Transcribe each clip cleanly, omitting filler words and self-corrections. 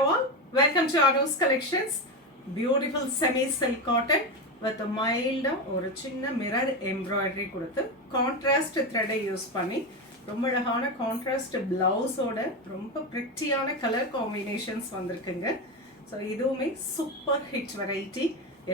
Hello all, welcome to Anu's Collections. Beautiful semi-silk cotton with a mild or chinna mirror embroidery கொடுத்து contrast thread use பண்ணி ரொம்ப அழகான contrast blouse ஓட ரொம்ப prettyயான color combinations வந்திருக்குங்க. ஸோ இதுவுமே சூப்பர் ஹிட் வெரைட்டி.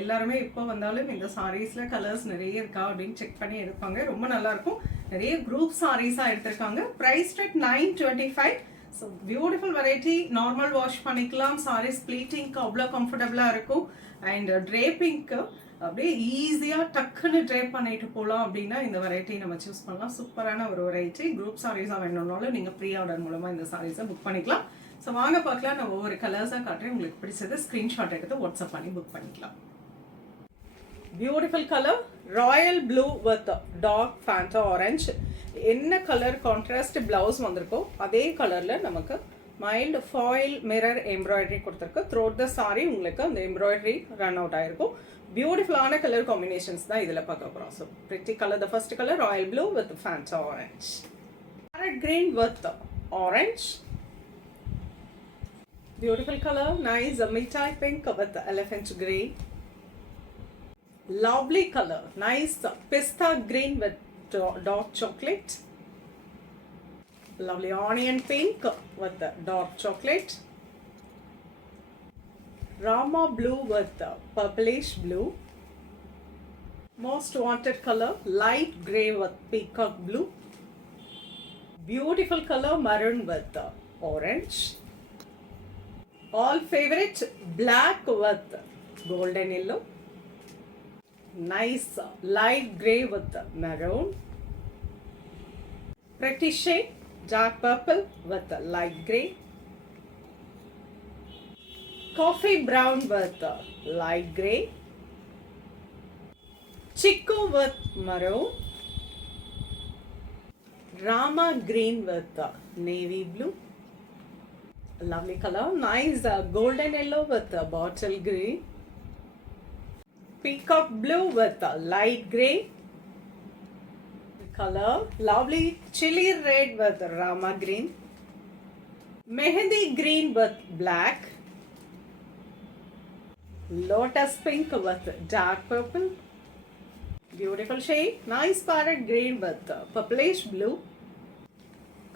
எல்லாருமே இப்போ வந்தாலும் இந்த சாரீஸில் கலர்ஸ் நிறைய இருக்கா அப்படின்னு செக் பண்ணி எடுப்பாங்க. ரொம்ப நல்லாயிருக்கும். நிறைய குரூப் சாரீஸாக எடுத்திருக்காங்க. Price rate 925. So beautiful variety. Normal wash பண்ணிக்கலாம். சாரீஸ் ப்ளீட்டிங்க்கு அவ்வளோ கம்ஃபர்டபுளாக இருக்கும். அண்ட் ட்ரேப்பிங்க்கு அப்படியே ஈஸியாக டக்குன்னு ட்ரேப் பண்ணிட்டு போகலாம் அப்படின்னா இந்த வெரைட்டி நம்ம சூஸ் பண்ணலாம். சூப்பரான ஒரு வெரைட்டி. குரூப் சாரீஸாக வேணும்னாலும் நீங்கள் ப்ரீ ஆர்டர் மூலமாக இந்த சாரீஸை புக் பண்ணிக்கலாம். ஸோ வாங்க பார்க்கலாம். நான் ஒவ்வொரு கலர்ஸாக காட்டுறேன். உங்களுக்கு பிடிச்சது ஸ்க்ரீன்ஷாட் எடுத்து வாட்ஸ்அப் பண்ணி புக் பண்ணிக்கலாம். Beautiful colour royal blue with dark fanta orange. என்ன கலர் கான்ட்ராஸ்ட் பிளவுஸ் வந்திருக்கோ அதே கலரில் நமக்கு மைல்டு ஃபாயில் மிரர் எம்ப்ராய்டரி கொடுத்துருக்கு. த்ரோட் த சாரி உங்களுக்கு அந்த எம்ப்ராய்டரி ரன் அவுட் ஆகிருக்கும். பியூட்டிஃபுல்லான கலர் காம்பினேஷன்ஸ் தான் இதில் பார்க்க போகிறோம். So pretty colour. The first colour royal blue with Fanta orange, farad green with orange. Beautiful color, nice metal pink with elephant green. Lovely color, nice pista green with dark chocolate. Lovely onion pink with dark chocolate. Rama blue with purplish blue. Most wanted color, light grey with peacock blue. Beautiful color, maroon with orange. All favorite, black with golden yellow. Nice light grey with maroon. Pretty shade, dark purple with light grey. Coffee brown with light grey. Chico with maroon. Rama green with navy blue. Lovely color, nice golden yellow with bottle green. Peacock blue with light grey. Color, lovely chili red with Rama green. Mehendi green with black. Lotus pink with dark purple. Beautiful shade, nice parrot green with purplish blue.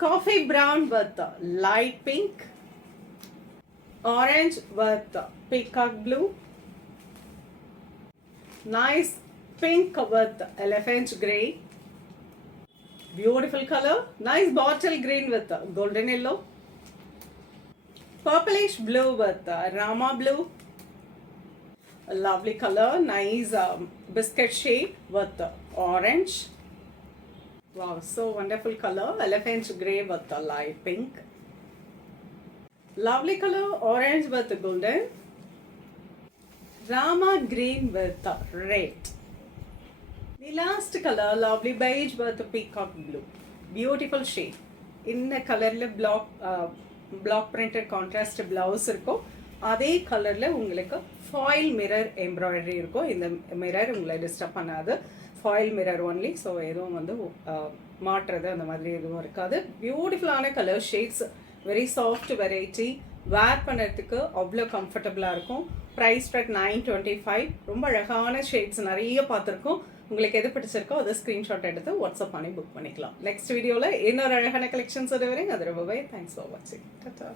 Coffee brown with light pink. Orange with peacock blue. Nice pink with elephant grey. Beautiful color, nice bottle green with golden yellow. Purplish blue with Rama blue. A lovely color, nice biscuit shade with orange. Wow, so wonderful color. Elephant grey with light pink. Lovely color, orange with golden. Rama green with red. The last color, lovely beige with peacock blue. Beautiful shade. In the color block printed contrast blouse இருக்கும். அதே கலரில் உங்களுக்கு foil mirror embroidery இருக்கும். இந்த மிரர் உங்களை டிஸ்டர்ப் பண்ணாது. Foil mirror only. So எதுவும் வந்து மாற்றுறது அந்த மாதிரி எதுவும் இருக்காது. பியூட்டிஃபுல்லான colour shades. Very soft variety. Wear பண்ணுறதுக்கு அவ்வளோ கம்ஃபர்டபுளாக இருக்கும். Price rate 925. ரொம்ப அழகான ஷேட்ஸ் நிறைய பார்த்துருக்கோம். உங்களுக்கு எது பிடிச்சிருக்கோ அதை ஸ்க்ரீன்ஷாட் எடுத்து வாட்ஸ்அப் பண்ணி புக் பண்ணிக்கலாம். நெக்ஸ்ட் வீடியோவில் இன்னொரு அழகான கலெக்ஷன்ஸ் வருவீங்க. அது ரொம்பவே தேங்க்ஸ் ஃபார் வாட்சிங். டாடா.